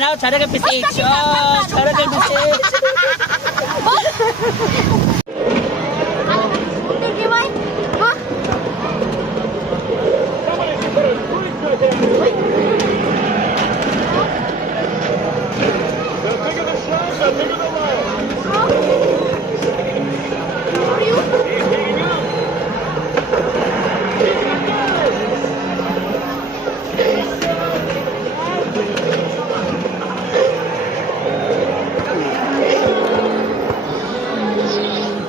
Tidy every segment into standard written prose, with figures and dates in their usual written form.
tanaw, tsara ka PCH. Oh, tsara ka PCH.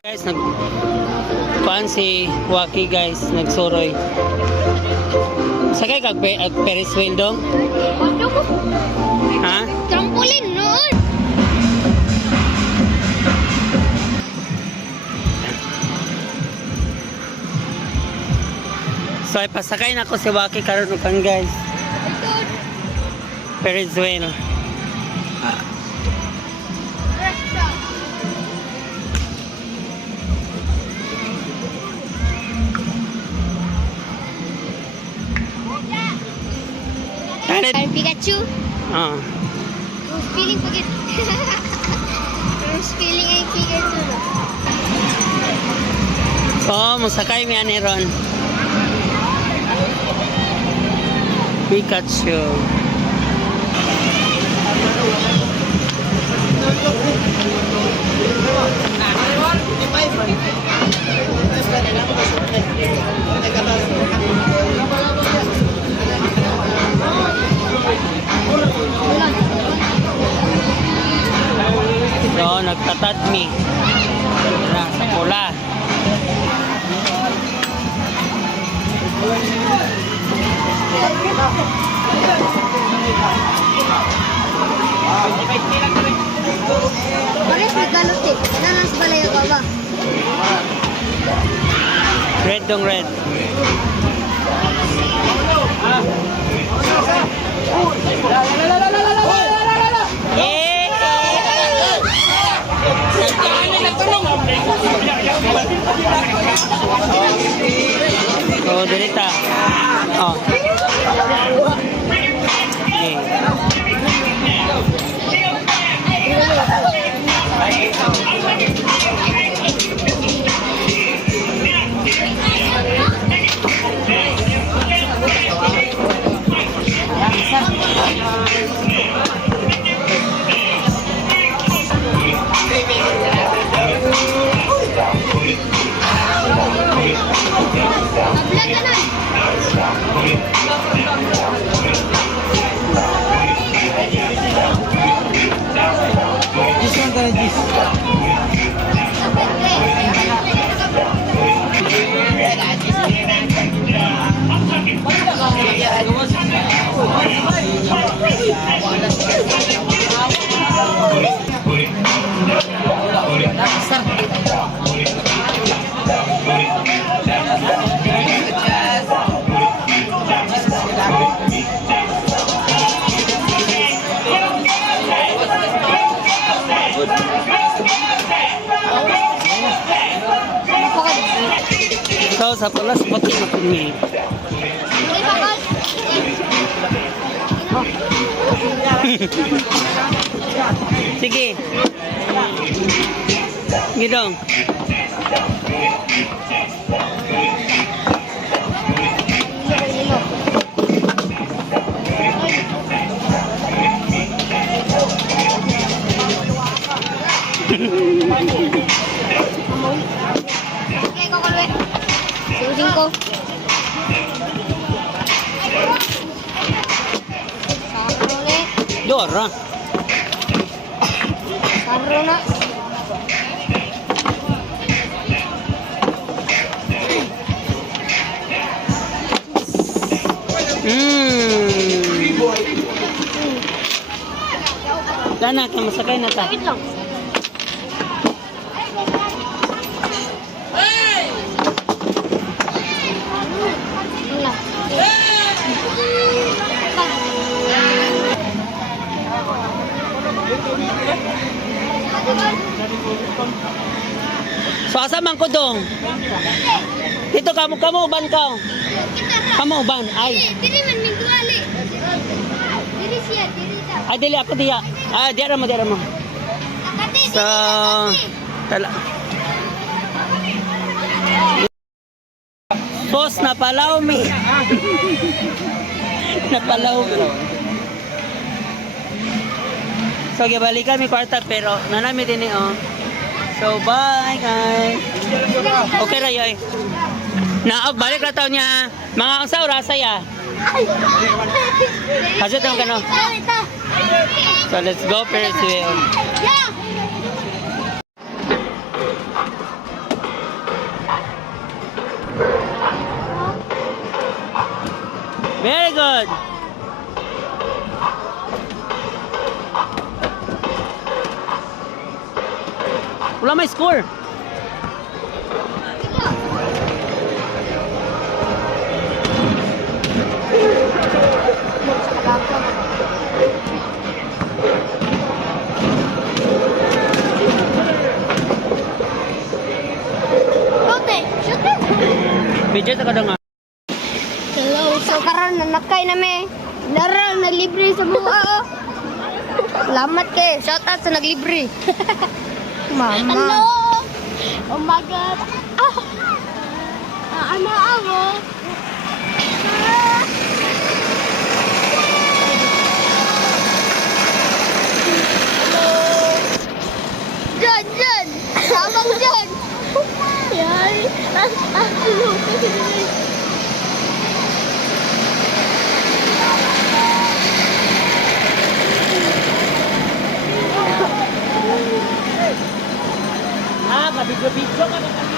Guys, nagkuhan si Waki guys, nagsuroy. Sakay kag Ferris wheel dong? Ha? Trampolin noon. So pasakay na ko si Waki karon kan guys. Ferris wheel. Ay, Pikachu. Ah. Yung feeling pagit. Yung feeling ay Pikachu. So, musakay mi ani ron. Pikachu. So, nagtatadmi na sa pula. Pares maggalot eh. Nanas balay ako ba? Red dong red. Oh, dirita. Oh. So, sa pulas, pati na kami. Sige. Gidong. Okay, kukulwe. Sing ko. Saro ulit. Dora. Saro na. Dana ka, masakay na ta. Wait lang. So asa man ko dong? Dito kamo uban ka. Kamo uban ay. Dili man min duali. Dili siya, dili ta. Ay, dili ako diya. Ah, diya mo, diya mo. So, tala. Sos, napalaw mi. Napalaw mi. So, gibalikan mi kwarta pero nanami din oh. So, bye guys. Okay ra yoy. Na, balik na taon niya. Mga ang sa orasa ya. Hasot ang kano. So, let's go Ferris wheel. Very good. Wala may score. Medyo sa kadang Hello. So karon nanakay na me. Lara naglibre sa buwa. Oh. Salamat kay. Shout out sa naglibre. Mama. Hello. Oh my god. Ano ako? Hello. Jan. Sabang Jan. Yan. ah, kabidyo-bidyo ka na kami.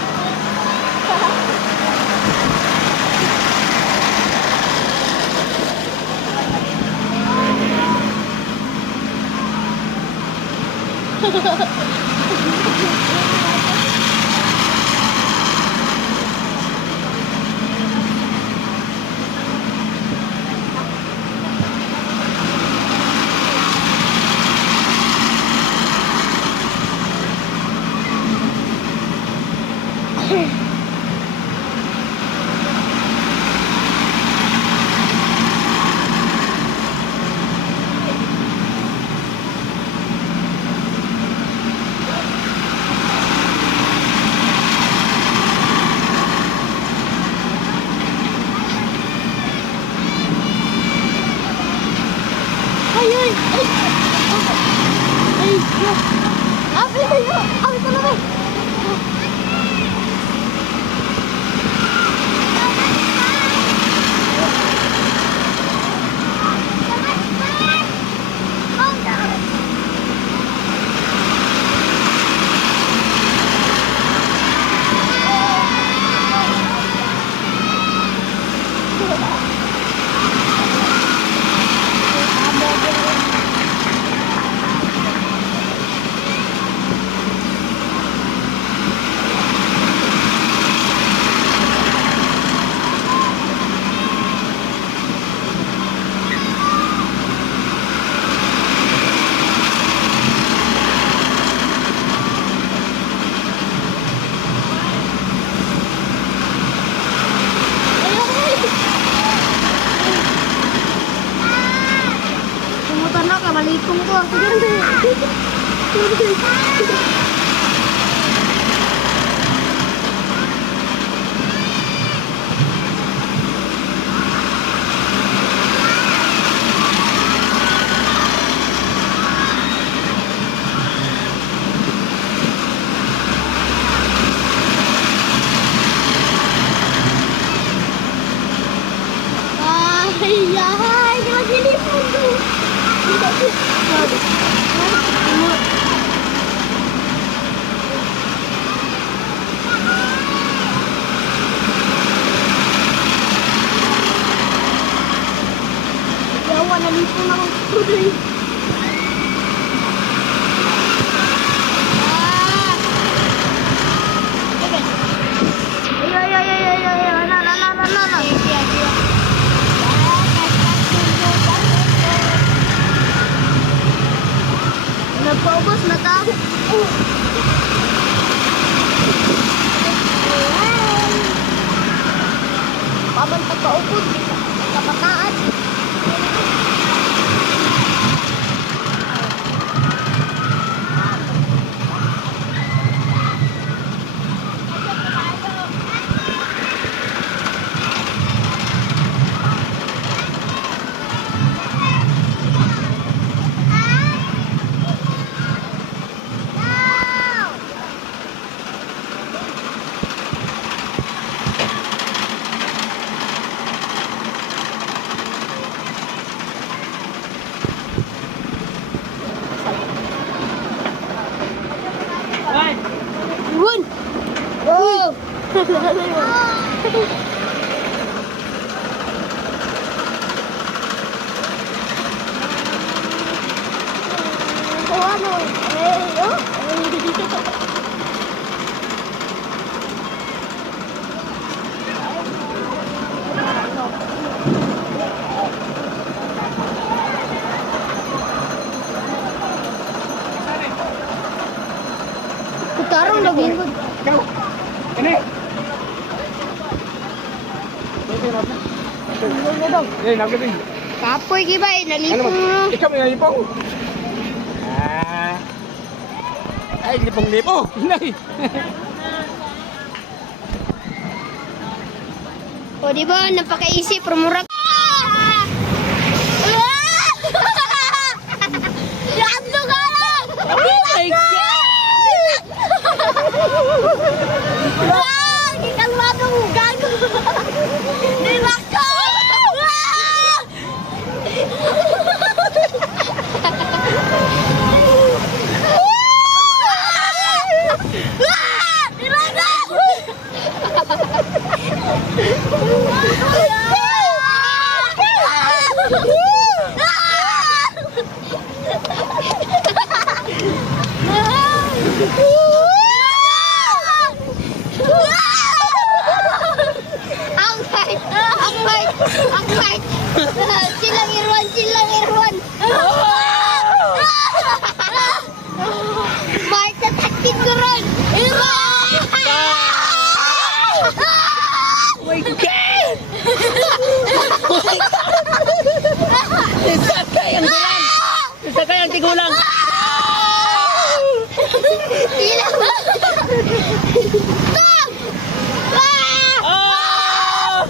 Assalamualaikum ko. Ay, gini pun. Jawa na dito na ako tuloy. Nagpaubos na tao. Paman pagpaubos, kapataan. Putarong lagi. Ini. Eh, nak ni. Kapoy gibay, nalipong mo. Ikaw may lipaw. Ay, lipong-lipo. Nay. O di ba, napakaisip, rumurag. Lahat ka lang! Oh my God! Gikalmadong gago! Nilak ko! Ang silang irwan. May tatakit ko ron. Irwan! Oh my God! Sasakay ang gulang! Sasakay ang tigulang! Ilang! Oh!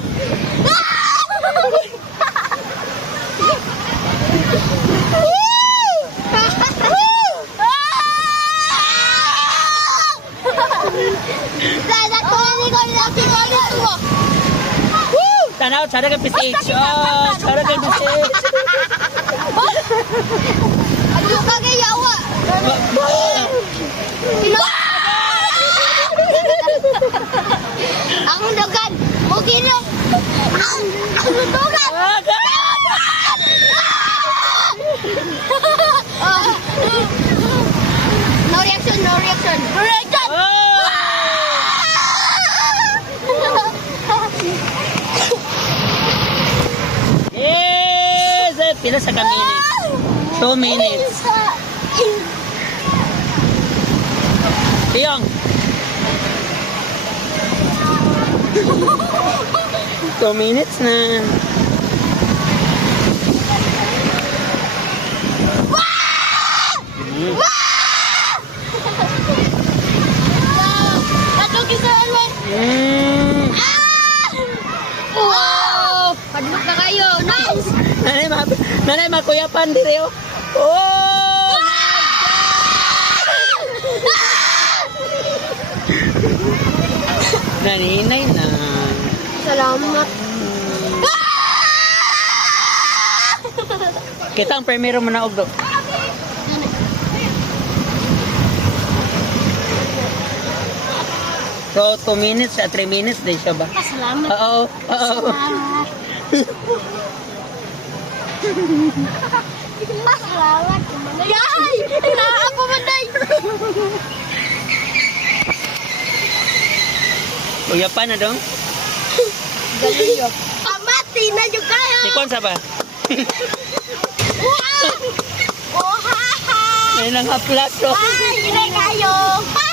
Tanaw, cara ka PCH. Oh, cara ka PCH. Aduh kagak yawa. Ang dagan, mo gino. Ang dagan. No reaction. Yes! Pila sa ka minutes? 2 minutes. Tiyong. 2 minutes na. Wow! Padlok na kayo. Nice! Nanay, makuyapan dire oh. Oh! Naninay na. Salamat. Kita ang primero mo na og. So, 2 minutes at 3 minutes din siya ba? Salamat. Oo. Salamat. Salamat. Yay! Ako manday. Kuya pa na dong? Galing Amati na yung kaya. Si Kwan sa ba? Oh, ha, ha. May nang haplas oh. Ay, hindi kayo. Ha!